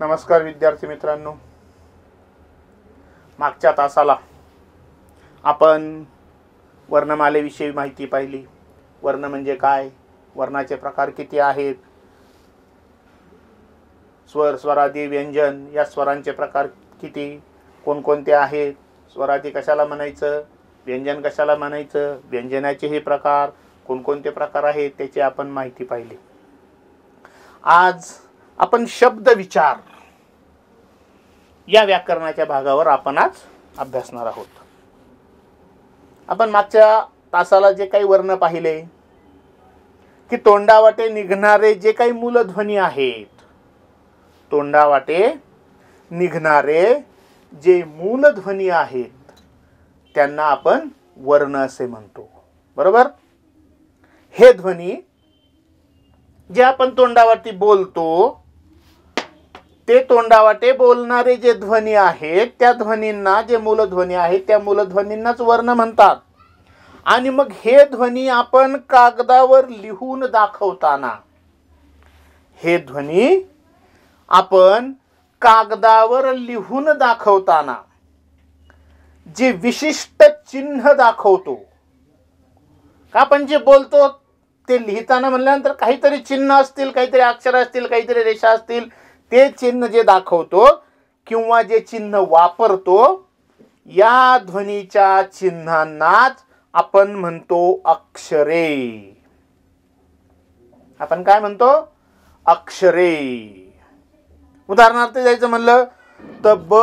नमस्कार विद्यार्थी मित्रांनो, मागच्या तासाला आपण वर्णमालेविषयी माहिती पाहिली. वर्ण म्हणजे काय, वर्णाचे प्रकार किती आहेत, स्वर, स्वरादी, व्यंजन या स्वरांचे प्रकार किती, कोणकोणते आहेत, स्वरादी कशाला म्हणायचं, व्यंजन कशाला म्हणायचं, व्यंजनाचेही प्रकार कोणकोणते प्रकार आहेत त्याची आपण माहिती पाहिली. आज आपण शब्द विचार या व्याकरणाच्या भागावर आपण आज अभ्यासणार आहोत. आपण मागच्या तासाला जे काही वर्ण पाहिले की तोंडावाटे निघणारे जे काही मूलध्वनी आहेत, तोंडावाटे निघणारे जे मूलध्वनी आहेत त्यांना आपण वर्ण असे म्हणतो. बरोबर. हे ध्वनी जे आपण तोंडावाटी बोलतो ते तोंडावाटे बोलणारे जे ध्वनी आहेत त्या ध्वनींना, जे मूलध्वनी आहेत त्या मूलध्वनींनाच वर्ण म्हणतात. आणि मग हे ध्वनी आपण कागदावर लिहून दाखवताना, हे ध्वनी आपण कागदावर लिहून दाखवताना जे विशिष्ट चिन्ह दाखवतो, का आपण जे बोलतो ते लिहिताना म्हणल्यानंतर काहीतरी चिन्ह असतील, काहीतरी अक्षर असतील, काहीतरी रेषा असतील, ते चिन्ह जे दाखवतो किंवा जे चिन्ह वापरतो या ध्वनीच्या चिन्हांनाच आपण म्हणतो अक्षरे. आपण काय म्हणतो? अक्षरे. उदाहरणार्थ द्यायचं म्हणलं तर ब,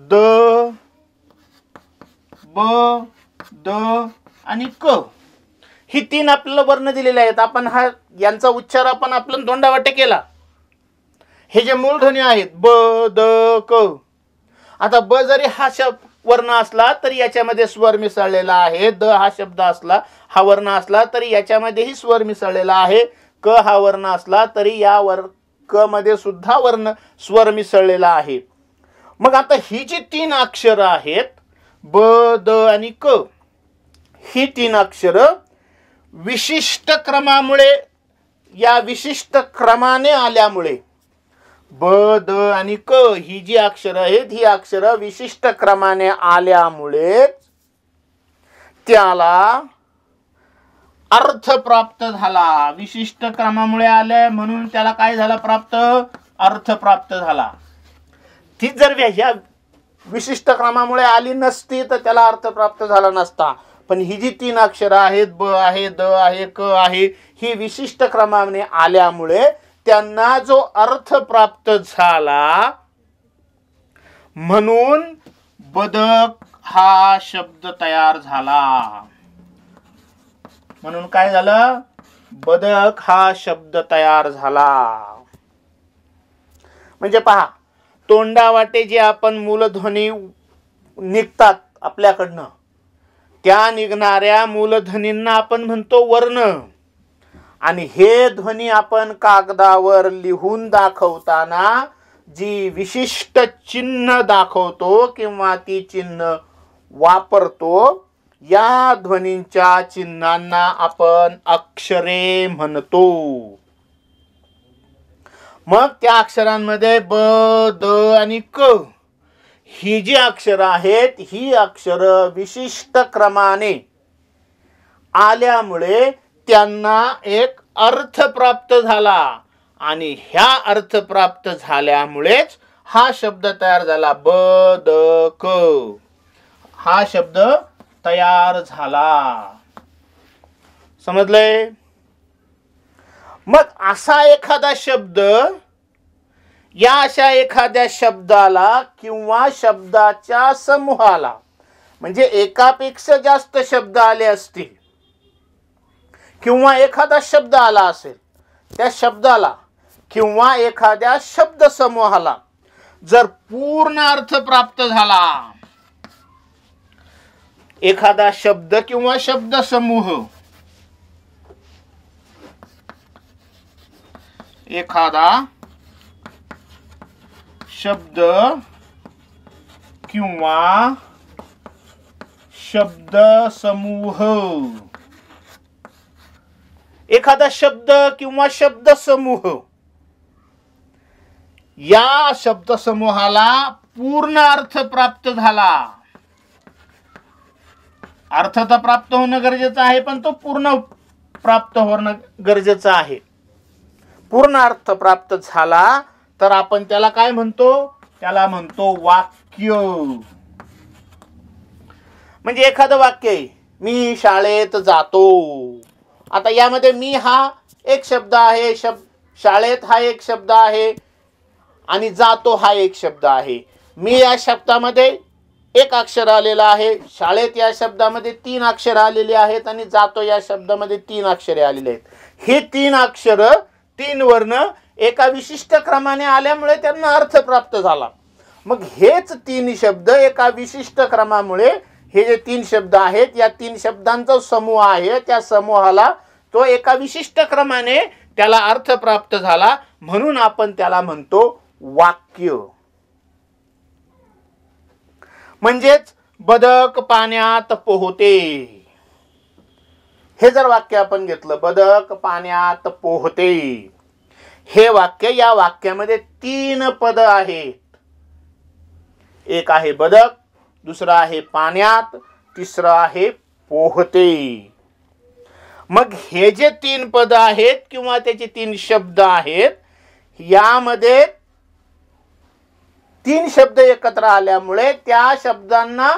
द, ब, द आणि क ही तीन आपल्याला वर्ण दिलेले आहेत. आपण यांचा उच्चार आपण आपल्या तोंडावाटे केला. हे जे मूलध्वनी आहेत ब, द, क. आता ब जरी हा वर्ण असला तरी याच्यामध्ये स्वर मिसळलेला आहे. द हा शब्द असला, हा वर्ण असला तरी याच्यामध्येही स्वर मिसळलेला आहे. क हा वर्ण असला तरी या क मध्ये सुद्धा स्वर मिसळलेला आहे. मग आता ही जी तीन अक्षर आहेत ब, द आणि क, ही तीन अक्षर विशिष्ट क्रमामुळे, या विशिष्ट क्रमाने आल्यामुळे, ब, द आणि क ही जी अक्षर आहेत ही अक्षर विशिष्ट क्रमाने आल्यामुळे त्याला अर्थ प्राप्त झाला. विशिष्ट क्रमामुळे आले म्हणून त्याला काय झाला प्राप्त? अर्थ प्राप्त झाला. ती जर ह्या विशिष्ट क्रमामुळे आली नसती तर त्याला अर्थ प्राप्त झाला नसता. पण ही जी तीन अक्षर आहेत ब आहे, द आहे, क आहे, ही विशिष्ट क्रमाने आल्यामुळे त्यांना जो अर्थ प्राप्त झाला म्हणून बदक हा शब्द तयार झाला. म्हणून काय झालं? बदक हा शब्द तयार झाला. म्हणजे पहा, तोंडावाटे जे आपण मूलध्वनी निघतात आपल्याकडनं त्या निघणाऱ्या मूलध्वनींना आपण म्हणतो वर्ण. आणि हे ध्वनी आपण कागदावर लिहून दाखवताना जी विशिष्ट चिन्ह दाखवतो किंवा ती चिन्ह वापरतो या ध्वनींच्या चिन्हांना आपण अक्षरे म्हणतो. मग त्या अक्षरांमध्ये ब, द आणि क ही जी अक्षर आहेत ही अक्षर विशिष्ट क्रमाने आल्यामुळे त्यांना एक अर्थ प्राप्त झाला. आणि ह्या अर्थ प्राप्त झाल्यामुळेच हा शब्द तयार झाला. ब, द, क हा शब्द तयार झाला. समजलंय? मग असा एखादा शब्द, या अशा एखाद्या शब्दाला किंवा शब्दाच्या समूहाला, म्हणजे एकापेक्षा जास्त शब्द आले असतील किंवा एखादा शब्द आला असेल, त्या शब्दाला किंवा एखाद्या शब्द समूहाला जर पूर्ण अर्थ प्राप्त झाला, एखादा शब्द किंवा शब्द समूह, एखादा शब्द किंवा शब्द समूह, एखादा शब्द किंवा शब्द समूह या शब्दसमूहाला पूर्ण अर्थ प्राप्त झाला. अर्थ तर प्राप्त होणं गरजेचं आहे, पण तो पूर्ण प्राप्त होणं गरजेचं आहे. पूर्ण अर्थ प्राप्त झाला तर आपण त्याला काय म्हणतो? त्याला म्हणतो वाक्य. म्हणजे एखादं वाक्य आहे, मी शाळेत जातो. आता यामध्ये मी हा एक शब्द आहे, शाळेत हा एक शब्द आहे आणि जातो हा एक शब्द आहे. मी या शब्दामध्ये एक अक्षर आलेलं आहे, शाळेत या शब्दामध्ये 3 अक्षर आलेली आहेत आणि जातो या शब्दामध्ये 3 अक्षरे आलेली आहेत. हे 3 अक्षर 3 वर्ण एका विशिष्ट क्रमाने आल्यामुळे त्यांना अर्थ प्राप्त झाला. मग हेच 3 शब्द एका विशिष्ट क्रमामुळे, हे जे 3 शब्द आहेत या 3 शब्दांचा समूह आहे, त्या समूहाला तो एका विशिष्ट क्रमाने त्याला अर्थ प्राप्त झाला, म्हणून आपण त्याला म्हणतो वाक्य. म्हणजेच बदक पाण्यात पोहते. हे जर वाक्य आपण घेतलं, बदक पाण्यात पोहते, हे वाक्य, या वाक्यामध्ये 3 पद आहेत. एक आहे बदक, दुसरं आहे पाण्यात, तिसरं आहे पोहते. मग हे जे 3 पद आहेत किंवा त्याचे 3 शब्द आहेत, यामध्ये 3 शब्द एकत्र आल्यामुळे त्या शब्दांना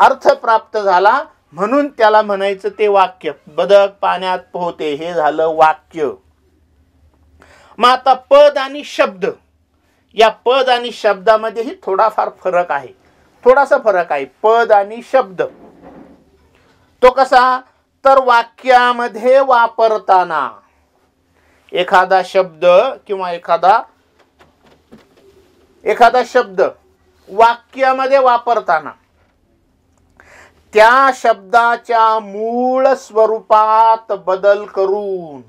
अर्थ प्राप्त झाला, म्हणून त्याला म्हणायचं ते वाक्य. बदक पाण्यात पोहते हे झालं वाक्य. मग आता पद आणि शब्द, या पद आणि शब्दामध्येही थोडाफार फरक आहे, थोडासा फरक आहे. पद आणि शब्द तो कसा? तर वाक्यामध्ये वापरताना एखादा शब्द किंवा एखादा शब्द वाक्यामध्ये वापरताना त्या शब्दाच्या मूळ स्वरूपात बदल करून,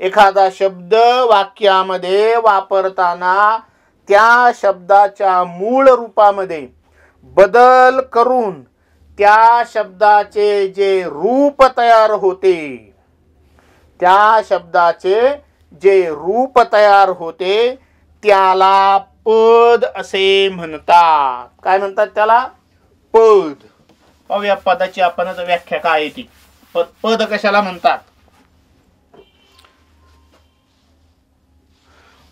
एखादा शब्द वाक्यामध्ये वापरताना त्या शब्दाच्या मूळ रूपामध्ये बदल करून त्या शब्दाचे जे रूप तयार होते, त्या शब्दाचे जे रूप तयार होते त्याला पद असे म्हणतात. काय म्हणतात त्याला? पद. पाहूया पदाची आपण व्याख्या काय आहे ती. पद कशाला म्हणतात?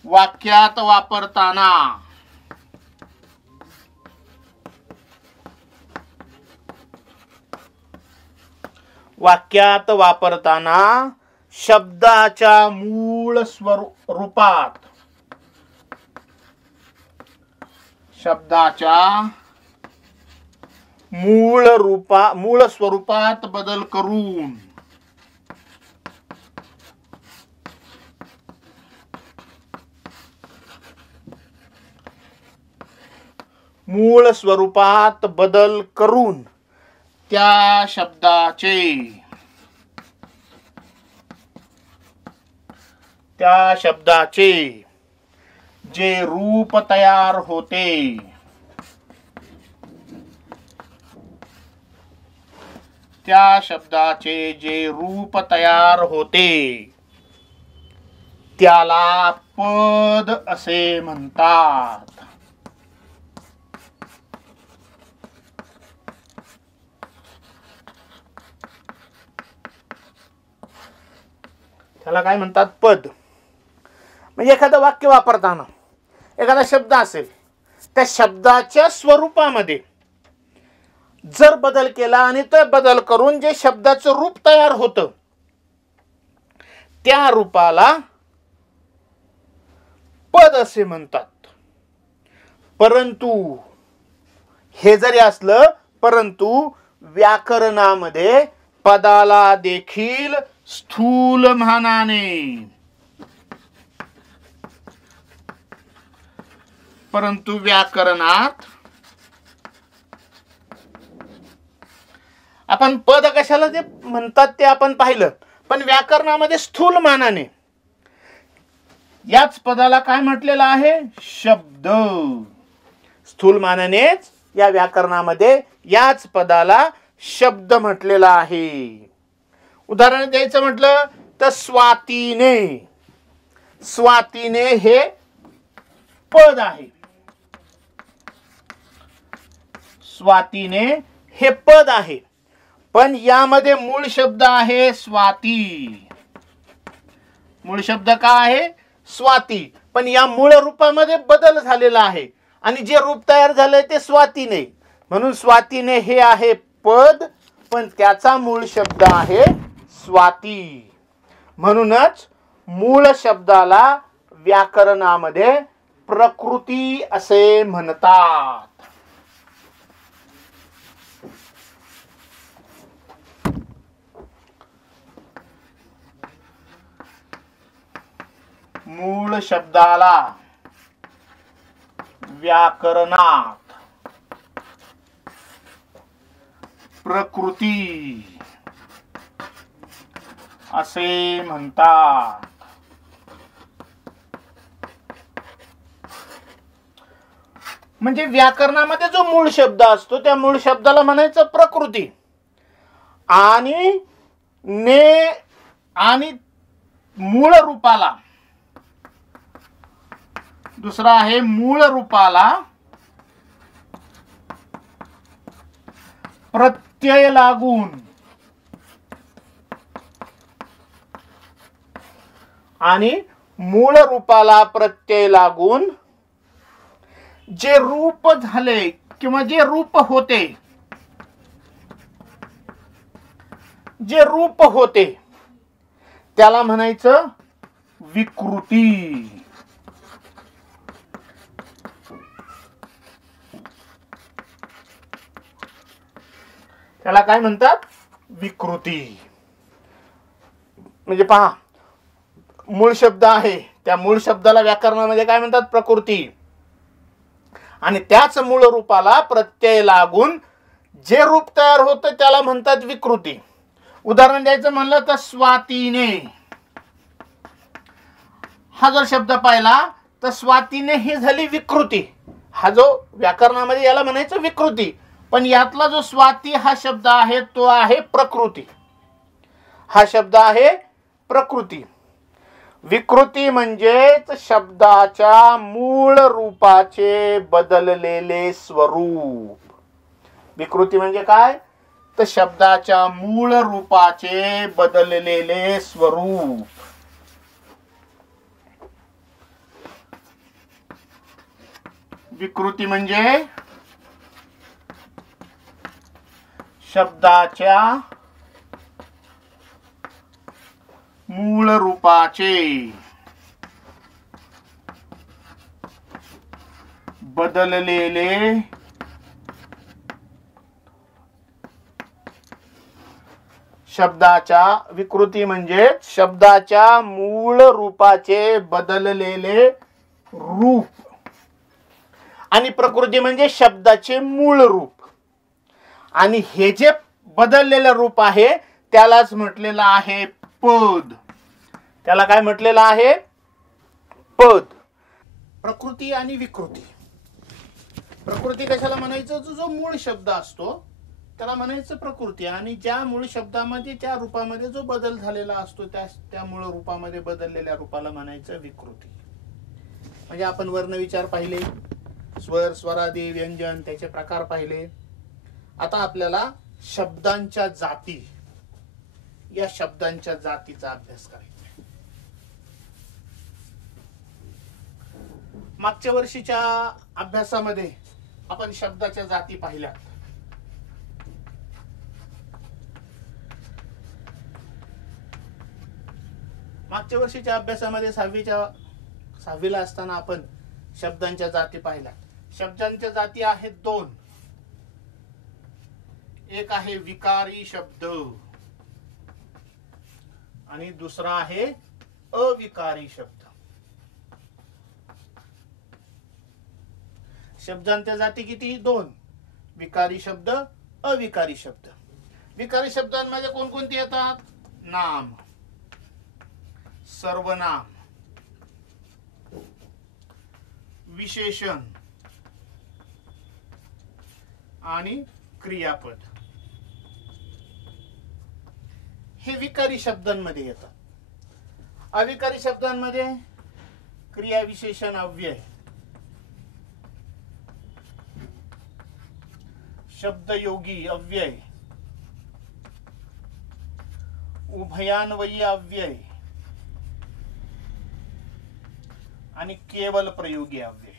वाक्यात वापरताना शब्दाच्या मूळ स्वरूपात, शब्दाच्या मूळ स्वरूपात बदल करून त्या शब्दाचे जे रूप तयार होते, त्या शब्दाचे जे रूप तयार होते त्याला पद असे म्हणतात. त्याला काय म्हणतात? पद. म्हणजे एखादं वाक्य वापरताना एखादा शब्द असेल, त्या शब्दाच्या स्वरूपामध्ये जर बदल केला आणि तो बदल करून जे शब्दाचं रूप तयार होतं त्या रूपाला पद असे म्हणतात. परंतु हे जरी असलं, परंतु व्याकरणामध्ये पदाला देखील स्थूल मानाने, परंतु व्याकरणात आपण पद कशाला जे म्हणतात ते आपण पाहिलं, पण व्याकरणामध्ये स्थूल मानाने याच पदाला काय म्हटलेलं आहे? शब्द. स्थूल मानानेच या व्याकरणामध्ये याच पदाला शब्द म्हटलेला आहे. उदाहरण द्यायचं म्हटलं तर स्वातीने. स्वातीने हे पद आहे. स्वातीने हे पद आहे, पण यामध्ये मूळ शब्द आहे स्वाती. मूळ शब्द काय आहे? स्वाती. पण या मूळ रूपामध्ये बदल झालेला आहे आणि जे रूप तयार झालंय ते स्वातीने, म्हणून स्वातीने हे आहे पद, पण त्याचा मूळ शब्द आहे स्वाती. म्हणूनच मूळ शब्दाला व्याकरणामध्ये प्रकृती असे म्हणतात. मूळ शब्दाला व्याकरणात प्रकृती असे म्हणतात. म्हणजे व्याकरणामध्ये जो मूळ शब्द असतो त्या मूळ शब्दाला म्हणायचं प्रकृती. आणि मूळ रूपाला, दुसरा आहे मूळ रूपाला प्रत्यय लागून आणि मूळ रूपाला प्रत्यय लागून जे रूप झाले किंवा जे रूप होते त्याला म्हणायचं विकृती. त्याला काय म्हणतात? विकृती. म्हणजे पहा, मूळ शब्द आहे, त्या मूळ शब्दाला व्याकरणामध्ये काय म्हणतात? प्रकृती. आणि त्याच मूळ रूपाला प्रत्यय लागून जे रूप तयार होतं त्याला म्हणतात विकृती. उदाहरण द्यायचं म्हणलं तर स्वातीने हा जर शब्द पाहिला तर स्वातीने ही झाली विकृती. हा जो व्याकरणामध्ये याला म्हणायचं विकृती, पण यातला जो स्वाती हा शब्द आहे तो आहे प्रकृती. हा शब्द आहे प्रकृती. विकृती म्हणजेच शब्दाच्या मूळ रूपाचे बदललेले स्वरूप. विकृती म्हणजे काय? तर शब्दाच्या मूळ रूपाचे बदललेले स्वरूप. विकृती म्हणजे शब्दाच्या मूळ रूपाचे बदललेले शब्दाच्या विकृती म्हणजे शब्दाच्या मूळ रूपाचे बदललेले रूप. आणि प्रकृती म्हणजे शब्दाचे मूळ रूप. आणि हे जे बदललेलं रूप आहे त्यालाच म्हटलेलं आहे पद. त्याला काय म्हटलेलं आहे? पद. प्रकृती आणि विकृती. प्रकृती कशाला म्हणायचं? जो मूळ शब्द असतो त्याला म्हणायचं प्रकृती. आणि ज्या मूळ शब्दामध्ये त्या रूपामध्ये जो बदल झालेला असतो त्या मूळ रूपामध्ये बदललेल्या रूपाला म्हणायचं विकृती. म्हणजे आपण वर्णविचार पाहिले, स्वर, स्वरादी, व्यंजन, त्याचे प्रकार पाहिले. आता आपल्याला शब्दांच्या जाती, या शब्दांच्या जातीचा अभ्यास करायचा आहे. मागच्या वर्षीच्या अभ्यासामध्ये आपण शब्दाच्या जाती पाहिल्या. मागच्या वर्षीच्या अभ्यासामध्ये सहावीला असताना आपण शब्दांच्या जाती पाहिल्या. शब्दांच्या जाती आहेत दोन. एक आहे विकारी शब्द आणि दुसरा आहे अविकारी शब्द. शब्दांच्या जाती किती? दोन. विकारी शब्द, अविकारी शब्द. विकारी शब्दांमध्ये कोणकोणती येतात? नाम, सर्वनाम, विशेषण आणि क्रियापद. हे विकारी शब्दांमध्ये येतात. अविकारी शब्दांमध्ये क्रिया, विशेषण, अव्यय शब्दयोगी अव्यय, उभयान्वयी अव्यय आणि केवल प्रयोगी अव्यय.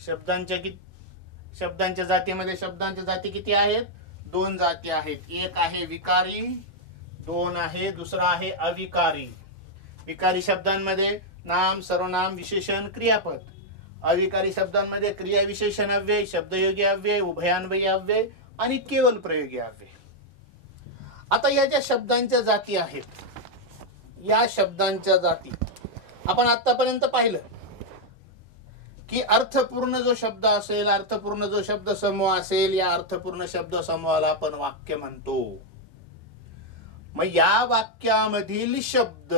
शब्दांच्या जातीमध्ये शब्दांच्या जाती किती आहेत? 2 जाती आहेत. एक आहे विकारी, 2 आहे दुसरा आहे अविकारी. विकारी शब्दांमध्ये नाम, सर्वनाम, विशेषण, क्रियापद. अविकारी शब्दांमध्ये क्रिया, विशेषण अव्यय, शब्दयोगी अव्यय, उभयान्वयी अव्यय आणि केवल प्रयोगी अव्यय. आता या ज्या शब्दांच्या जाती आहेत, या शब्दांच्या जाती आपण आतापर्यंत पाहिलं की अर्थपूर्ण जो शब्द असेल, अर्थपूर्ण जो शब्द समूह असेल, या अर्थपूर्ण शब्द समूहाला आपण वाक्य म्हणतो. मग या वाक्यामधील शब्द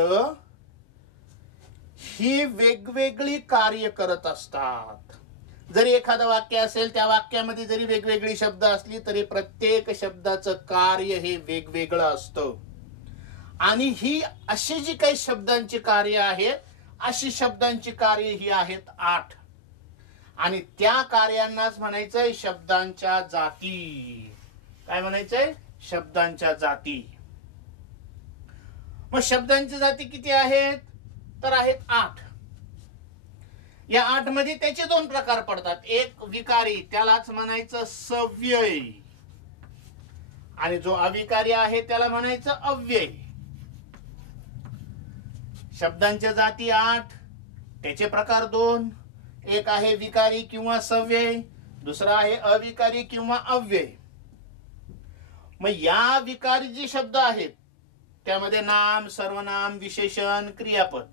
ही वेगवेगळी कार्य करत असतात. जरी एखादं वाक्य असेल, त्या वाक्यामध्ये जरी वेगवेगळी शब्द असली तरी प्रत्येक शब्दाचं कार्य हे वेगवेगळं असतं. आणि ही अशी जी काही शब्दांची कार्य आहेत, अशी शब्दांची कार्य ही आहेत 8. आणि त्या कार्यांनाच म्हणायचंय शब्दांच्या जाती. काय म्हणायचंय? शब्दांच्या जाती. मग शब्दांच्या जाती किती आहेत? तर आहेत 8. या 8 मध्ये त्याचे 2 प्रकार पडतात. एक विकारी, त्यालाच म्हणायचं सव्यय, आणि जो अविकारी आहे त्याला म्हणायचं अव्यय. शब्दांच्या जाती 8, त्याचे प्रकार 2. एक आहे विकारी किंवा सव्यय, दुसरा आहे अविकारी किंवा अव्यय. मग या विकारी जे शब्द आहेत त्यामध्ये नाम, सर्वनाम, विशेषण, क्रियापद,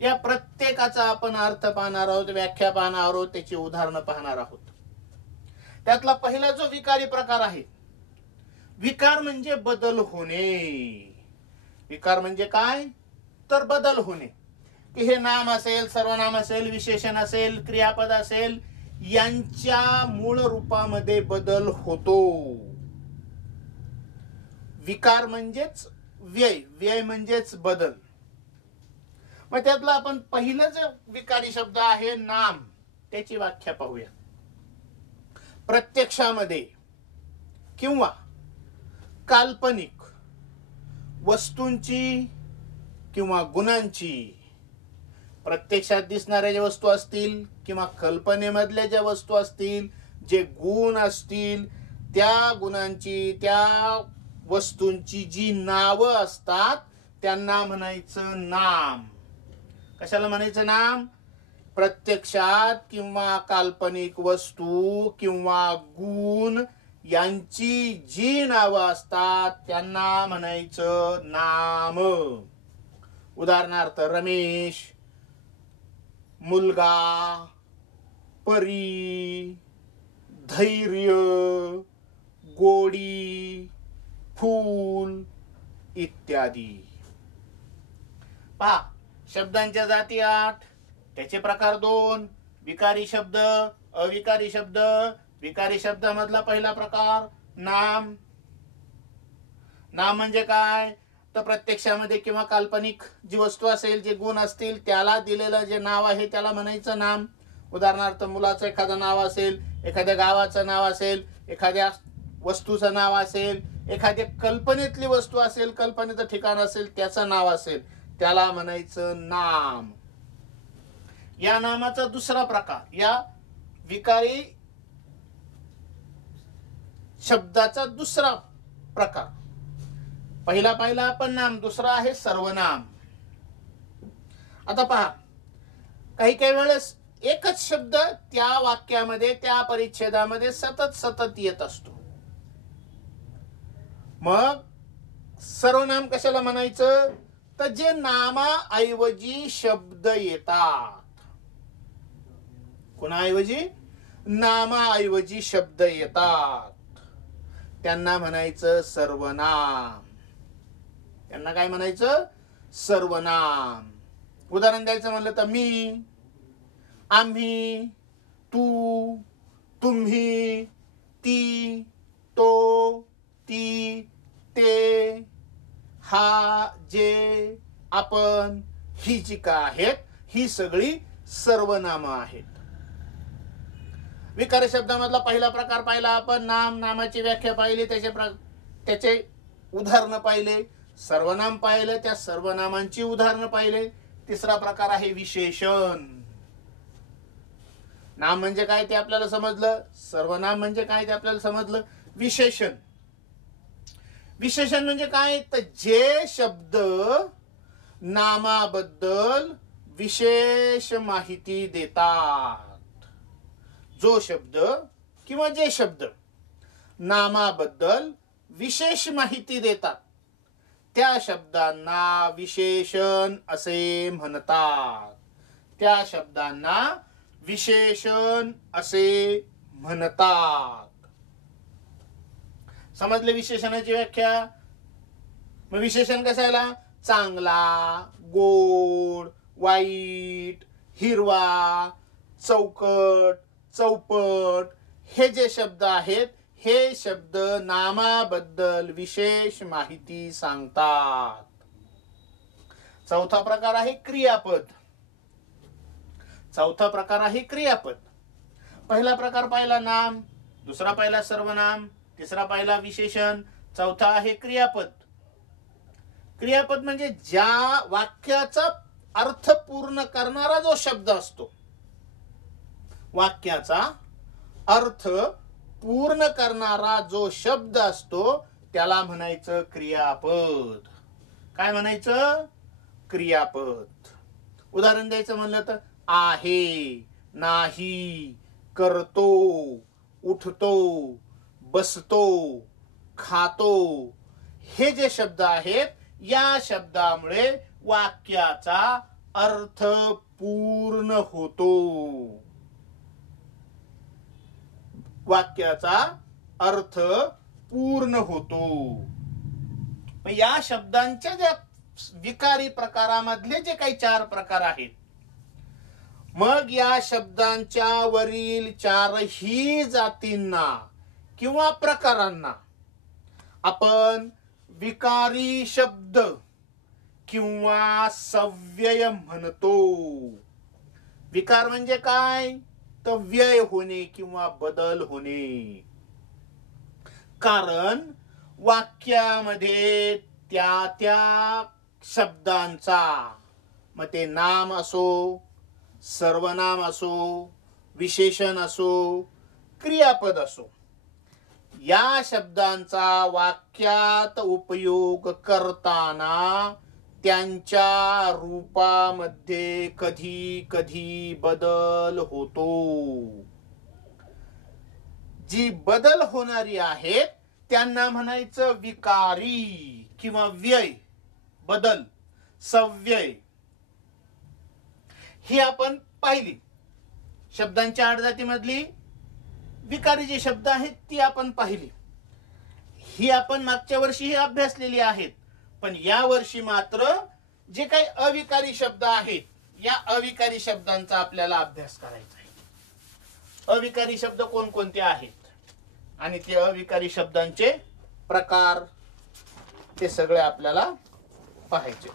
या प्रत्येकाचा आपण अर्थ पाहणार आहोत, व्याख्या पाहणार आहोत, त्याची उदाहरणं पाहणार आहोत. त्यातला पहिला जो विकारी प्रकार आहे, विकार म्हणजे बदल होणे. विकार म्हणजे काय? तर बदल होणे. की हे नाम असेल, सर्वनाम असेल, विशेषण असेल, क्रियापद असेल, यांच्या मूळ रूपामध्ये बदल होतो. विकार म्हणजेच व्यय, व्यय म्हणजेच बदल. मग त्यातला आपण पहिलं जे विकारी शब्द आहे नाम, त्याची व्याख्या पाहूया. प्रत्यक्षामध्ये किंवा काल्पनिक वस्तूंची किंवा गुणांची, प्रत्यक्षात दिसणाऱ्या ज्या वस्तू असतील किंवा कल्पनेमधल्या ज्या वस्तू असतील, जे गुण असतील, त्या गुणांची, त्या वस्तूंची जी नावं असतात त्यांना म्हणायचं नाम. कशाला म्हणायचं नाम? प्रत्यक्षात किंवा काल्पनिक वस्तू किंवा गुण यांची जी नावं असतात त्यांना म्हणायचं नाम. उदाहरणार्थ रमेश, मुलगा, परी, धैर्य, गोडी, फूल इत्यादी. पहा, शब्दांच्या जाती 8, त्याचे प्रकार 2. विकारी शब्द, अविकारी शब्द. विकारी शब्दामधला पहिला प्रकार नाम. नाम म्हणजे काय? तर प्रत्यक्षामध्ये किंवा काल्पनिक जी वस्तू असेल, जे गुण असतील, त्याला दिलेलं जे नाव आहे त्याला म्हणायचं नाम. उदाहरणार्थ मुलाचं एखादं नाव असेल, एखाद्या गावाचं नाव असेल, एखाद्या वस्तूचं नाव असेल, एखाद्या कल्पनेतली वस्तू असेल, कल्पनेचं ठिकाण असेल, त्याचं नाव असेल, त्याला म्हणायचं नाम. या नामाचा दुसरा प्रकार, या विकारी शब्दाचा दुसरा प्रकार, पहिला पाहिला आपण नाम, दुसरा आहे सर्वनाम. आता पहा, काही काही वेळेस एकच शब्द त्या वाक्यामध्ये, त्या परिच्छेदामध्ये सतत येत असतो. मग सर्वनाम कशाला म्हणायचं? तर जे नामाऐवजी शब्द येतात. कोणाऐवजी? नामाऐवजी शब्द येतात, त्यांना म्हणायचं सर्वनाम. त्यांना काय म्हणायचं? सर्वनाम. उदाहरण द्यायचं म्हणलं तर मी, आम्ही, तू, तुम्ही, ती, तो, ती, ते, हा, जे, आपण, ही जी का आहेत ही सगळी सर्वनाम आहेत. विकार शब्दामधला पहिला प्रकार पाहिला आपण, नाम, नामाची व्याख्या पाहिली, त्याचे उदाहरण पाहिले. सर्वनाम पाहिलं, त्या सर्वनामांची उदाहरणं पाहिले. तिसरा प्रकार आहे विशेषण. नाम म्हणजे काय ते आपल्याला समजलं, सर्वनाम म्हणजे काय ते आपल्याला समजलं. विशेषण, विशेषण म्हणजे काय, तर जे शब्द नामाबद्दल विशेष माहिती देतात. जो शब्द किंवा जे शब्द नामाबद्दल विशेष माहिती देतात त्या शब्दांना विशेषण असे म्हणतात. त्या शब्दांना विशेषण असे म्हणतात. समजले विशेषणाची व्याख्या. मग विशेषण कशाला, चांगला, गोड, वाईट, हिरवा, चौकट, चौपट, हे जे शब्द आहेत हे शब्द नामाबद्दल विशेष माहिती सांगतात. चौथा प्रकार आहे क्रियापद. चौथा प्रकार आहे क्रियापद. पहिला प्रकार पाहिला नाम, दुसरा पाहिला सर्वनाम, तिसरा पाहिला विशेषण, चौथा आहे क्रियापद. क्रियापद म्हणजे ज्या वाक्याचा अर्थ पूर्ण करणारा जो शब्द असतो, वाक्याचा अर्थ पूर्ण करणारा जो शब्द असतो त्याला म्हणायचं क्रियापद. काय म्हणायचं, क्रियापद. उदाहरण द्यायचं म्हणलं तर आहे, नाही, करतो, उठतो, बसतो, खातो, हे जे शब्द आहेत या शब्दामुळे वाक्याचा अर्थ पूर्ण होतो. वाक्याचा अर्थ पूर्ण होतो. या शब्दांच्या ज्या विकारी प्रकारामधले जे काही 4 प्रकार आहेत, मग या शब्दांच्या वरील 4ही जातींना किंवा प्रकारांना आपण विकारी शब्द किंवा सव्यय म्हणतो. विकार म्हणजे काय, तर व्यय होणे किंवा बदल होणे. कारण वाक्यामध्ये त्या शब्दांचा, मग ते नाम असो, सर्वनाम असो, विशेषण असो, क्रियापद असो, या शब्दांचा वाक्यात उपयोग करताना त्यांच्या रूपामध्ये कधी कधी बदल होतो. जी बदल होणारी आहेत त्यांना म्हणायचं विकारी किंवा व्यय, बदल, सव्यय. ही आपण पाहिली. शब्दांच्या 8 जातीमधली विकारी जे शब्द आहेत ती आपण पाहिली. ही आपण मागच्या वर्षी ही अभ्यासलेली आहेत. पण या वर्षी मात्र जे काही अविकारी शब्द आहेत या अविकारी शब्दांचा आपल्याला अभ्यास करायचा आहे. अविकारी शब्द कोणकोणते आहेत आणि ते अविकारी शब्दांचे प्रकार ते सगळे आपल्याला पाहायचे.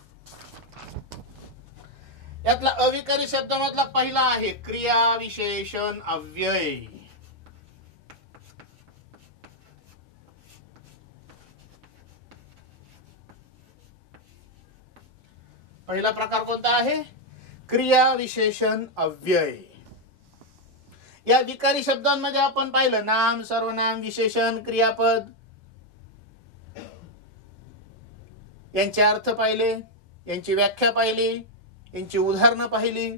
यातला अविकारी शब्दामधला पहिला आहे क्रिया विशेषण अव्यय. पहिला प्रकार कोणता आहे, क्रिया विशेषण अव्यय. या विकारी शब्दांमध्ये आपण पाहिलं नाम, सर्वनाम, विशेषण, क्रियापद, यांचे अर्थ पाहिले, यांची व्याख्या पाहिली, यांची उदाहरणं पाहिली.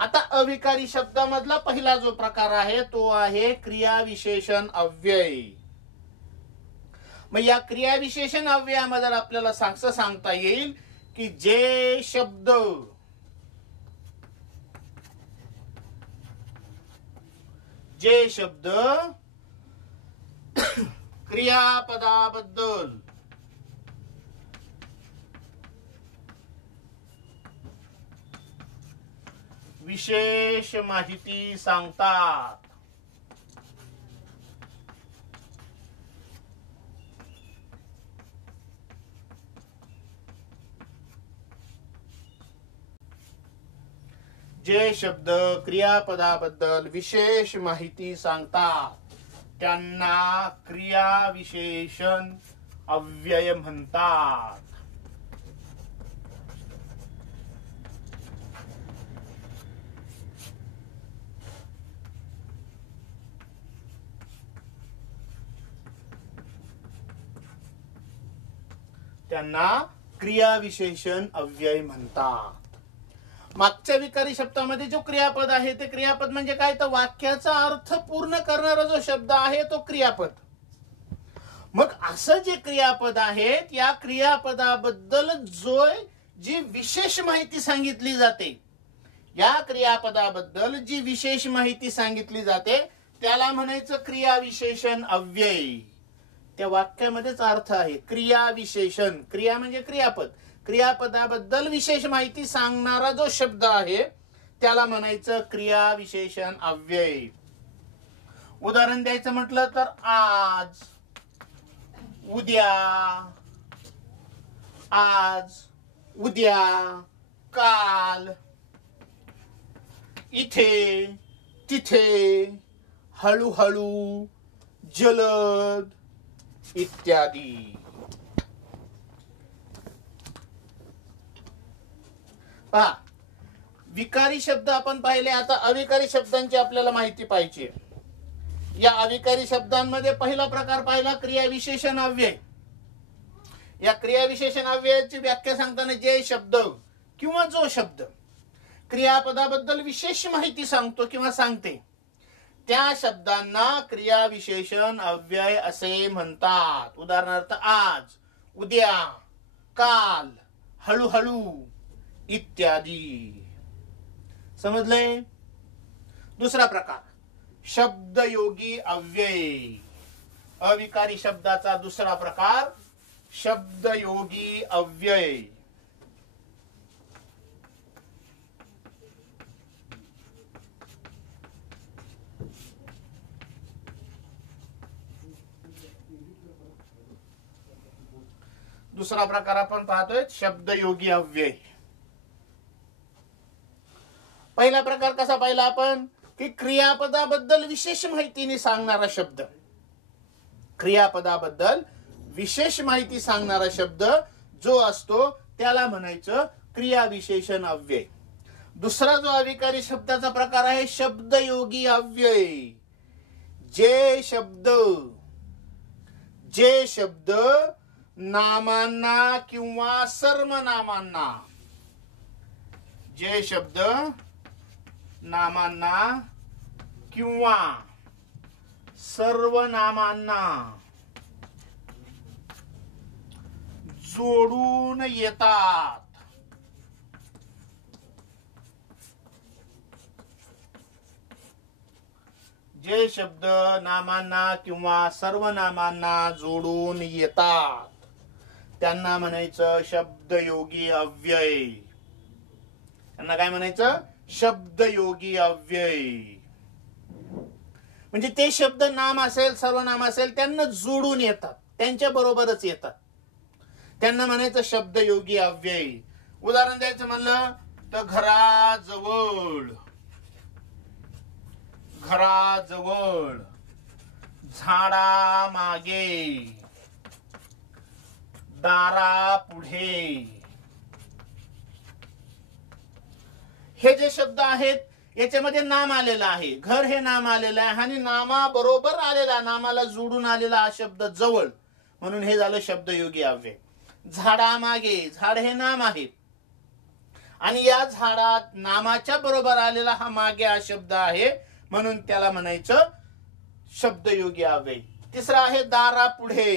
आता अविकारी शब्दामधला पहिला जो प्रकार आहे तो आहे क्रिया विशेषण अव्यय. मग या क्रिया विशेषण अव्ययामध्ये आपल्याला सांगता येईल की जे शब्द क्रियापदाबद्दल विशेष माहिती सांगतात, जे शब्द क्रियापदाबद्दल विशेष माहिती सांगतात त्यांना क्रियाविशेषण अव्यय म्हणतात. त्यांना क्रियाविशेषण अव्यय म्हणतात. मागच्या विकारी शब्दामध्ये जो क्रियापद आहे ते क्रियापद म्हणजे काय, तर वाक्याचा अर्थ पूर्ण करणारा जो शब्द आहे तो क्रियापद. मग असं जे क्रियापद आहेत या क्रियापदाबद्दल जी विशेष माहिती सांगितली जाते, या क्रियापदाबद्दल जी विशेष माहिती सांगितली जाते त्याला म्हणायचं क्रियाविशेषण अव्यय. त्या वाक्यामध्येच अर्थ आहे क्रियाविशेषण. क्रिया म्हणजे क्रियापद. क्रियापदाबद्दल विशेष माहिती सांगणारा जो शब्द आहे त्याला म्हणायचं क्रियाविशेषण अव्यय. उदाहरण द्यायचं म्हटलं तर आज, उद्या, आज, उद्या, काल, इथे, तिथे, हळूहळू, जलद इत्यादी. पहा, विकारी शब्द आपण पाहिले. आता अविकारी शब्दांची आपल्याला माहिती पाहिजे. या अविकारी शब्दांमध्ये पहिला प्रकार पाहिला क्रियाविशेषण अव्यय. या क्रियाविशेषण अव्ययाची व्याख्या सांगताना जे शब्द किंवा जो शब्द क्रियापदाबद्दल विशेष माहिती सांगतो किंवा सांगते त्या शब्दांना क्रियाविशेषण अव्यय असे म्हणतात. उदाहरणार्थ आज, उद्या, काल, हळूहळू इत्यादी. समजले? दुसरा प्रकार शब्दयोगी अव्यय. अविकारी शब्दाचा दुसरा प्रकार शब्दयोगी अव्यय. दुसरा प्रकार आपण पाहतोय शब्दयोगी अव्यय. पहिला प्रकार कसा पाहिला आपण, की क्रियापदाबद्दल विशेष माहितीने सांगणारा शब्द. क्रियापदाबद्दल विशेष माहिती सांगणारा शब्द जो असतो त्याला म्हणायचं क्रियाविशेषण अव्यय. दुसरा जो अविकारी शब्दाचा प्रकार आहे शब्दयोगी अव्यय. जे शब्द नामांना किंवा सर्वनामांना, जे शब्द नामांना किंवा सर्वनामांना जोडून येतात. जे शब्द नामांना किंवा सर्वनामांना जोडून येतात त्यांना म्हणायचं शब्दयोगी अव्यय. त्यांना काय म्हणायचं? शब्दयोगी अव्यय. म्हणजे ते शब्द नाम असेल सर्वनाम असेल त्यांना जोडून येतात, त्यांच्या बरोबरच येतात, त्यांना म्हणायचं शब्दयोगी अव्यय. उदाहरण द्यायचं म्हणलं तर घराजवळ, घराजवळ, झाडामागे, दारापुढे. हे जे शब्द आहेत याच्यामध्ये नाम आलेलं आहे. घर हे नाम आलेलं आहे आणि नामाबरोबर आलेला, नामाला जोडून आलेला हा शब्द जवळ, म्हणून हे झालं शब्दयोगी अव्यय. झाडामागे, झाड हे नाम आहे आणि या झाडात नामाच्या बरोबर आलेला हा मागे हा शब्द आहे म्हणून त्याला म्हणायचं शब्दयोगी अव्यय. तिसरा आहे दारापुढे.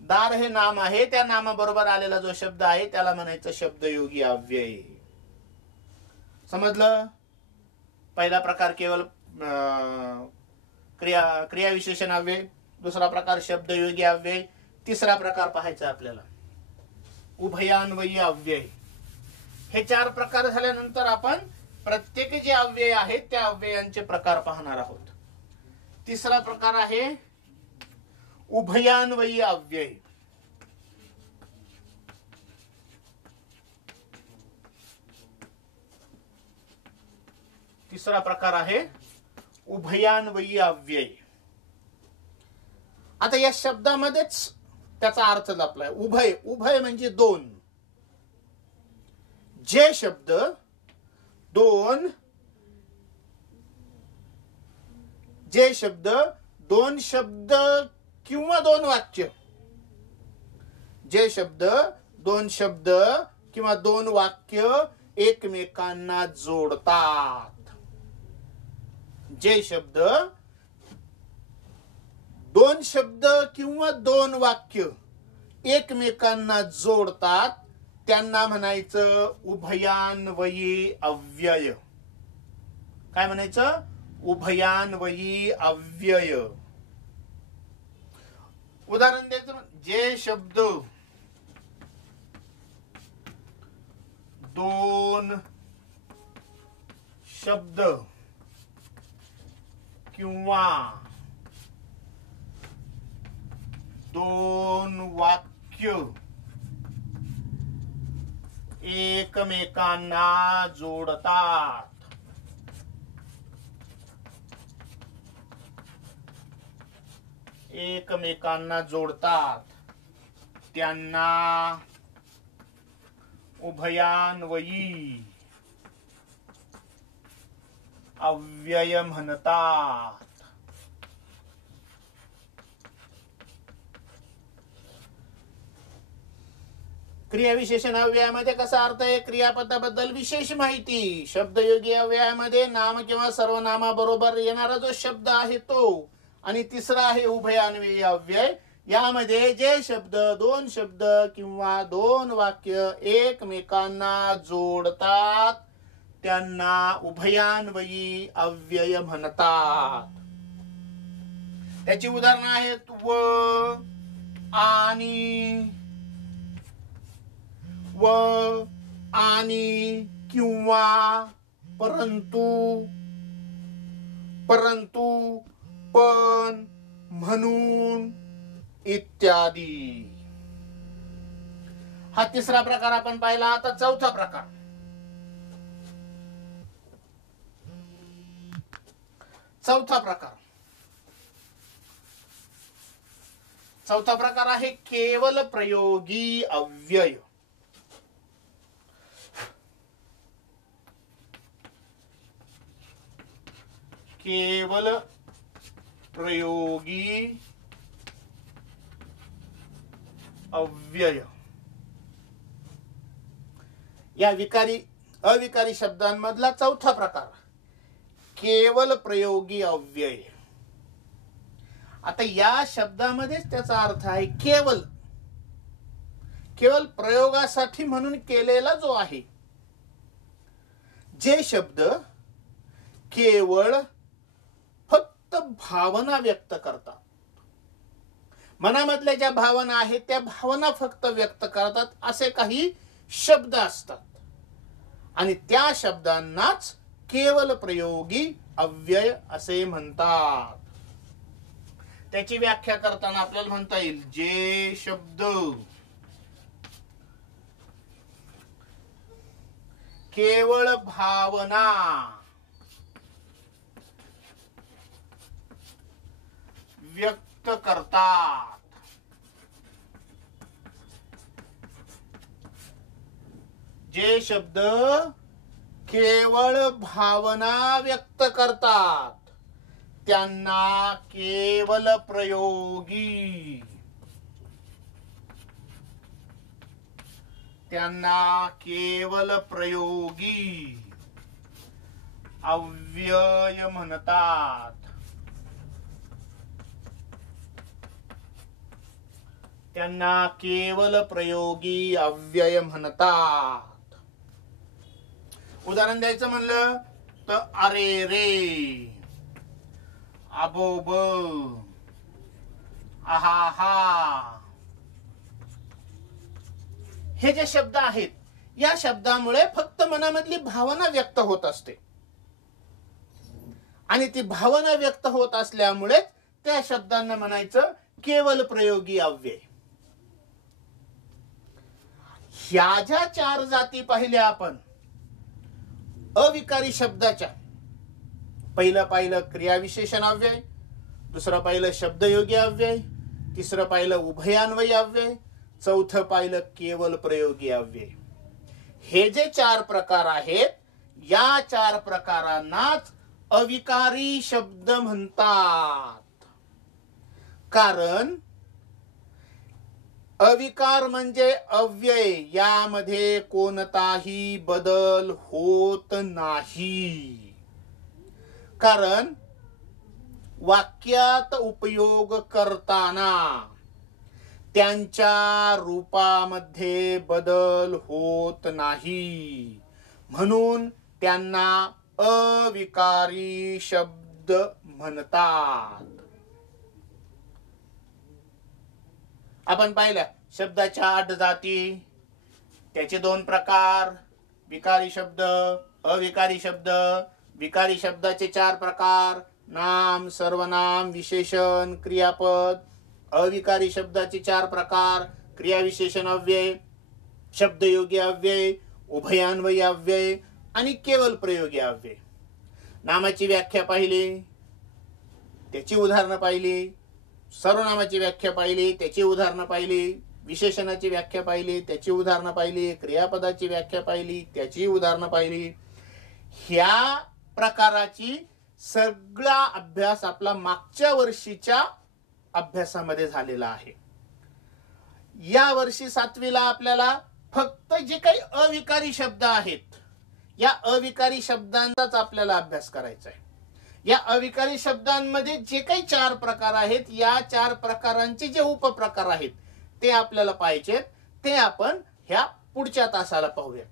दार हे नाम आहे, त्या नामाबरोबर आलेला जो शब्द आहे त्याला म्हणायचं शब्दयोगी अव्यय. समजलं? पहिला प्रकार केवळ क्रियाविशेषण अव्यय, दुसरा प्रकार शब्दयोगी अव्यय, तिसरा प्रकार पाहायचा आपल्याला उभयान्वयी अव्यय. हे चार प्रकार झाल्यानंतर आपण प्रत्येक जे अव्यय आहेत त्या अव्ययांचे प्रकार पाहणार आहोत. तिसरा प्रकार आहे उभयान्वयी अव्यय. तिसरा प्रकार आहे उभयान्वयी अव्यय. आता या शब्दामध्येच त्याचा अर्थ लपलाय. उभय, उभय म्हणजे दोन. जे शब्द दोन, जे शब्द दोन शब्द किंवा दोन वाक्य, जे शब्द दोन शब्द किंवा दोन वाक्य एकमेकांना जोडतात. जे शब्द दोन शब्द किंवा दोन वाक्य एकमेकांना जोडतात त्यांना म्हणायचं उभयान्वयी अव्यय. काय म्हणायचं? उभयान्वयी अव्यय. उदाहरण द्यायचं. जे शब्द दोन शब्द किंवा दोन वाक्य एकमेकांना जोडतात. एकमेकांना जोडतात त्यांना उभयान्वयी अव्यय म्हणतात. क्रियाविशेषण अव्ययामध्ये कसा अर्थ आहे? क्रियापदाबद्दल विशेष माहिती. शब्दयोगी अव्ययामध्ये नाम किंवा सर्वनामाबरोबर येणारा जो शब्द आहे तो. आणि तिसरा आहे उभयान्वयी अव्यय. यामध्ये जे शब्द दोन शब्द किंवा दोन वाक्य एकमेकांना जोडतात त्यांना उभयान्वयी अव्यय म्हणतात. त्याची उदाहरणं आहेत व, आणि, व, आणि, किंवा, परंतु, परंतु, पण, म्हणून इत्यादी. हा तिसरा प्रकार आपण पाहिला. आता चौथा प्रकार. चौथा प्रकार आहे केवल प्रयोगी अव्यय. केवल प्रयोगी अव्यय. या अविकारी शब्दांमधला चौथा प्रकार केवल प्रयोगी अव्यय. आता या शब्दामध्येच त्याचा अर्थ आहे केवल. केवल प्रयोगासाठी म्हणून केलेला जो आहे. जे शब्द केवळ फक्त भावना व्यक्त करतात. मनामधल्या ज्या भावना आहेत त्या भावना फक्त व्यक्त करतात असे काही शब्द असतात. आणि त्या शब्दांनाच केवल प्रयोगी अव्यय असे म्हणतात. त्याची व्याख्या करताना आपल्याला म्हणता येईल जे शब्द केवळ भावना व्यक्त करतात. जे शब्द केवळ भावना व्यक्त करतात त्यांना केवल प्रयोगी, त्यांना केवल प्रयोगी अव्यय म्हणतात. त्यांना केवल प्रयोगी अव्यय म्हणतात. उदाहरण द्यायचं म्हणलं तर अरे रे, अबोब, आहा, हे जे शब्द आहेत या शब्दामुळे फक्त मनामधली भावना व्यक्त होत असते. आणि ती भावना व्यक्त होत असल्यामुळे त्या शब्दांना म्हणायचं केवल प्रयोगी अव्यय. ह्या ज्या चार जाती पाहिल्या आपण अविकारी शब्दाच्या, पहिलं पाहिलं क्रियाविशेषण अव्यय, दुसरं पाहिलं शब्दयोगी अव्यय, तिसरं पाहिलं उभयान्वयी अव्यय, चौथं पाहिलं केवल प्रयोगी अव्यय. हे जे 4 प्रकार आहेत, या 4 प्रकारांनाच अविकारी शब्द म्हणतात. कारण अविकार म्हणजे अव्यय, यामध्ये कोणताही बदल होत नाही. कारण वाक्यात उपयोग करताना त्यांच्या रूपामध्ये बदल होत नाही, म्हणून त्यांना अविकारी शब्द म्हणतात. आपण पाहिल्या शब्दाच्या 8 जाती, त्याचे 2 प्रकार, विकारी शब्द, अविकारी शब्द. विकारी शब्दाचे 4 प्रकार, नाम, सर्वनाम, विशेषण, क्रियापद. अविकारी शब्दाचे 4 प्रकार, क्रियाविशेषण अव्यय, शब्दयोगी अव्यय, उभयान्वयी अव्यय आणि केवल प्रयोगी अव्यय. नामाची व्याख्या पाहिली, त्याची उदाहरणं पाहिली. सर्वनामाची व्याख्या पाहिली, त्याची उदाहरणं पाहिली. विशेषणाची व्याख्या पाहिली, त्याची उदाहरणं पाहिली. क्रियापदाची व्याख्या पाहिली, त्याची उदाहरणं पाहिली. ह्या प्रकाराची सगळा अभ्यास आपला मागच्या वर्षीच्या अभ्यासामध्ये झालेला आहे. या वर्षी 7वीला आपल्याला फक्त जे काही अविकारी शब्द आहेत, या अविकारी शब्दांचाच आपल्याला अभ्यास करायचा आहे. या अविकारी शब्दांमध्ये जे काही 4 प्रकार आहेत, या 4 प्रकारांचे जे उपप्रकार आहेत ते आपल्याला पाहिजेत. ते आपण ह्या पुढच्या तासाला पाहूया.